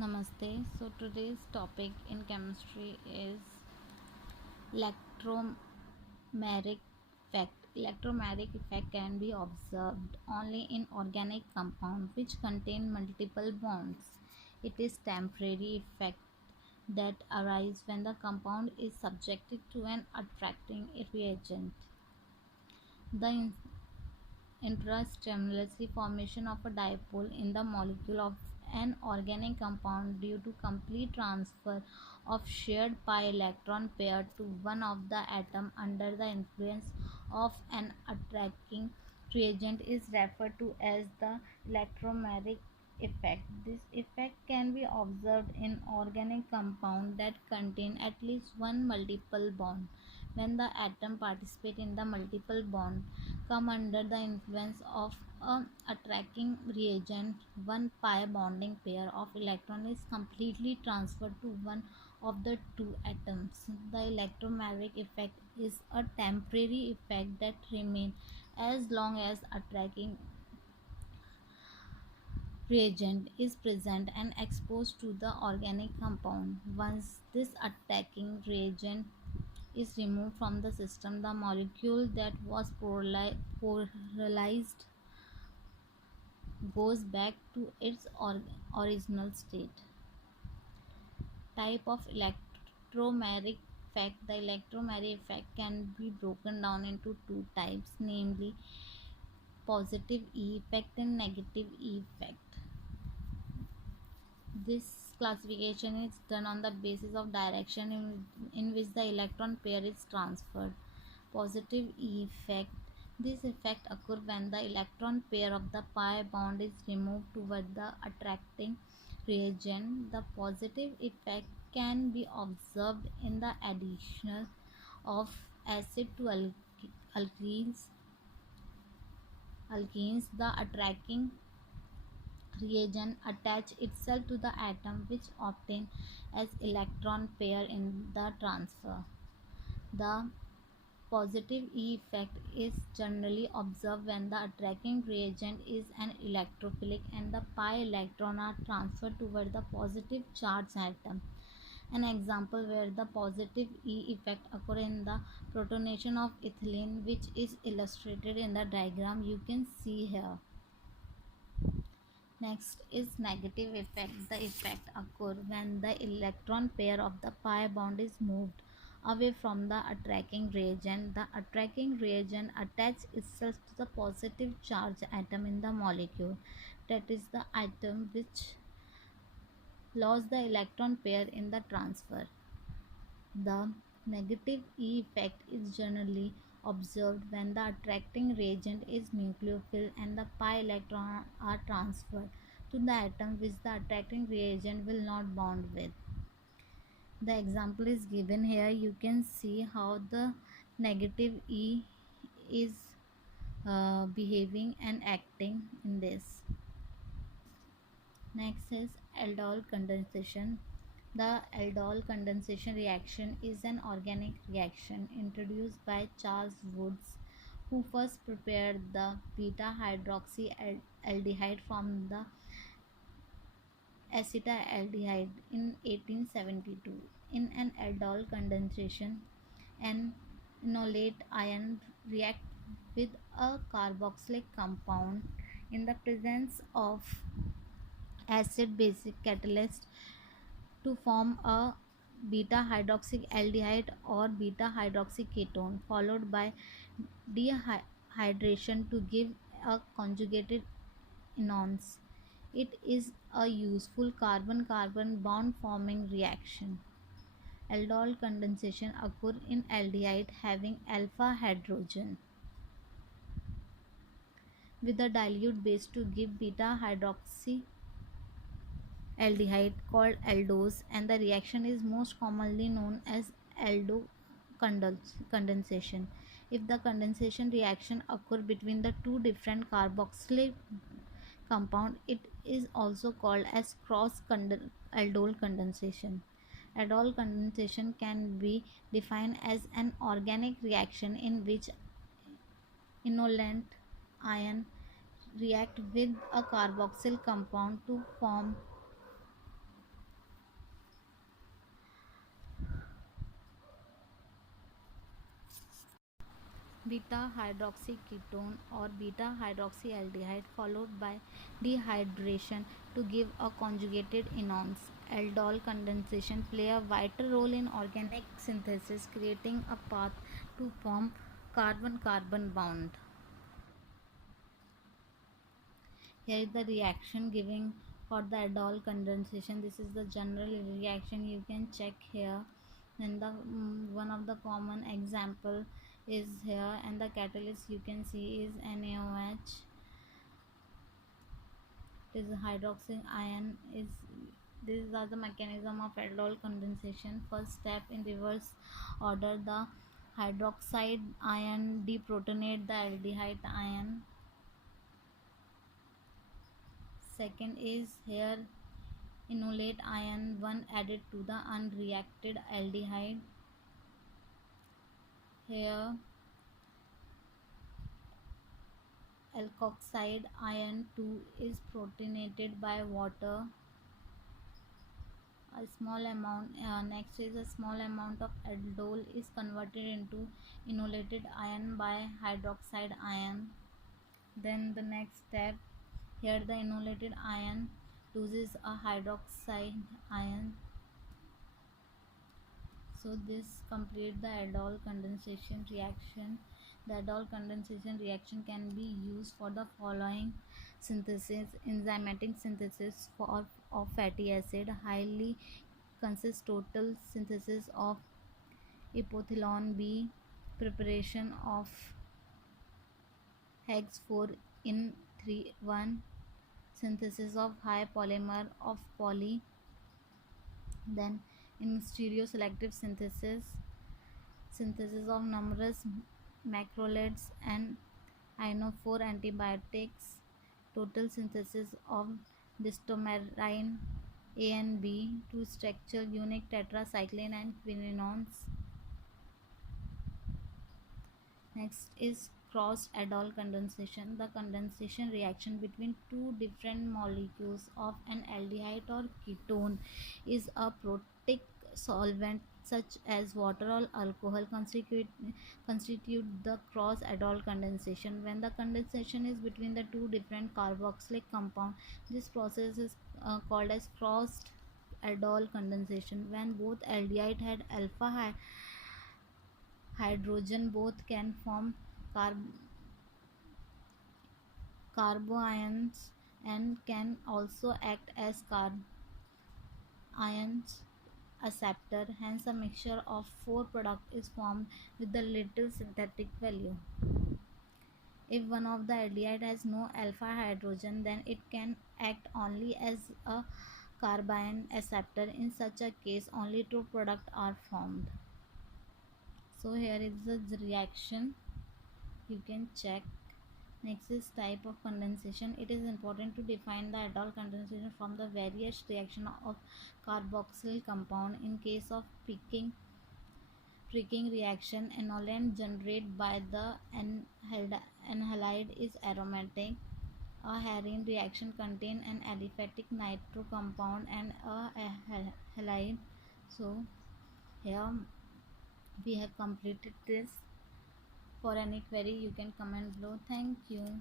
Namaste. So today's topic in chemistry is electromagnetic effect. Electromagnetic effect can be observed only in organic compounds which contain multiple bonds. It is temporary effect that arise when the compound is subjected to an attracting reagent. The intrastimulatory formation of a dipole in the molecule of an organic compound due to complete transfer of shared pi electron pair to one of the atom under the influence of an attracting reagent is referred to as the electromagnetic effect. This effect can be observed in organic compounds that contain at least one multiple bond. When the atom participate in the multiple bond come under the influence of a attracting reagent, one pi bonding pair of electron is completely transferred to one of the two atoms. The electromagnetic effect is a temporary effect that remains as long as attracting reagent is present and exposed to the organic compound. Once this attacking reagent is removed from the system, the molecule that was polarized goes back to its original state. Type of electromagnetic effect. The electromagnetic effect can be broken down into two types, namely positive E effect and negative E effect. This classification is done on the basis of direction in which the electron pair is transferred. Positive E effect. This effect occurs when the electron pair of the pi bond is removed toward the attracting reagent. The positive effect can be observed in the addition of acid to alkenes. The attracting reagent attach itself to the atom which obtain as electron pair in the transfer. The positive E effect is generally observed when the attracting reagent is an electrophilic and the pi electron are transferred toward the positive charged atom. An example where the positive E effect occur in the protonation of ethylene, which is illustrated in the diagram you can see here. Next is negative effect. The effect occur when the electron pair of the pi bond is moved away from the attracting reagent. The attracting reagent attaches itself to the positive charge atom in the molecule. That is the atom which lost the electron pair in the transfer. The negative E effect is generally observed when the attracting reagent is nucleophile and the pi electrons are transferred to the atom which the attracting reagent will not bond with. The example is given here. You can see how the negative E is behaving and acting in this. Next is aldol condensation. The aldol condensation reaction is an organic reaction introduced by Charles Woods, who first prepared the beta hydroxyaldehyde from the acetaldehyde in 1872. In an aldol condensation, an enolate ion reacts with a carboxylic compound in the presence of acid basic catalyst to form a beta hydroxyaldehyde or beta hydroxyketone, followed by dehydration to give a conjugated enons. It is a useful carbon-carbon bond forming reaction. Aldol condensation occurs in aldehyde having alpha hydrogen with a dilute base to give beta hydroxy aldehyde called aldose, and the reaction is most commonly known as aldo condensation. If the condensation reaction occurs between the two different carboxylic compound, it is also called as cross aldol condensation. Aldol condensation can be defined as an organic reaction in which enolate ion react with a carboxyl compound to form beta hydroxyketone or beta hydroxyaldehyde followed by dehydration to give a conjugated enones. Aldol condensation play a vital role in organic synthesis, creating a path to form carbon-carbon bond. Here is the reaction giving for the aldol condensation. This is the general reaction, you can check here. Then the one of the common example is here, and the catalyst you can see is NaOH. Is hydroxy ion is. These are the mechanism of aldol condensation. First step in reverse order, the hydroxide ion deprotonate the aldehyde ion. Second is here enolate ion 1 added to the unreacted aldehyde. Here alkoxide ion 2 is protonated by water. A small amount next is a small amount of aldol is converted into enolated ion by hydroxide ion. Then the next step, here the enolated ion loses a hydroxide ion. So this complete the aldol condensation reaction. The aldol condensation reaction can be used for the following synthesis: enzymatic synthesis of fatty acid, highly consists total synthesis of epithelon B, preparation of hex 4 in 3 1, synthesis of high polymer of poly. Then in stereoselective synthesis of numerous macrolides and inophore antibiotics, total synthesis of distomerine A and B to structure unique tetracycline and quinones. Next is cross aldol condensation. The condensation reaction between two different molecules of an aldehyde or ketone is a protic solvent such as water or alcohol constitute the cross aldol condensation. When the condensation is between the two different carboxylic compound, this process is called as crossed aldol condensation. When both aldehyde had alpha hydrogen, both can form carboions and can also act as ions acceptor. Hence a mixture of four products is formed with the little synthetic value. If one of the aldehyde has no alpha hydrogen, then it can act only as a carbion acceptor. In such a case, only two products are formed. So here is the reaction, you can check. Next is type of condensation. It is important to define the aldol condensation from the various reaction of carboxyl compound. In case of Picking reaction, enolant generated by the anhydride is aromatic. A Herin reaction contain an aliphatic nitro compound and a halide. So here we have completed this. For any query you can comment below. Thank you.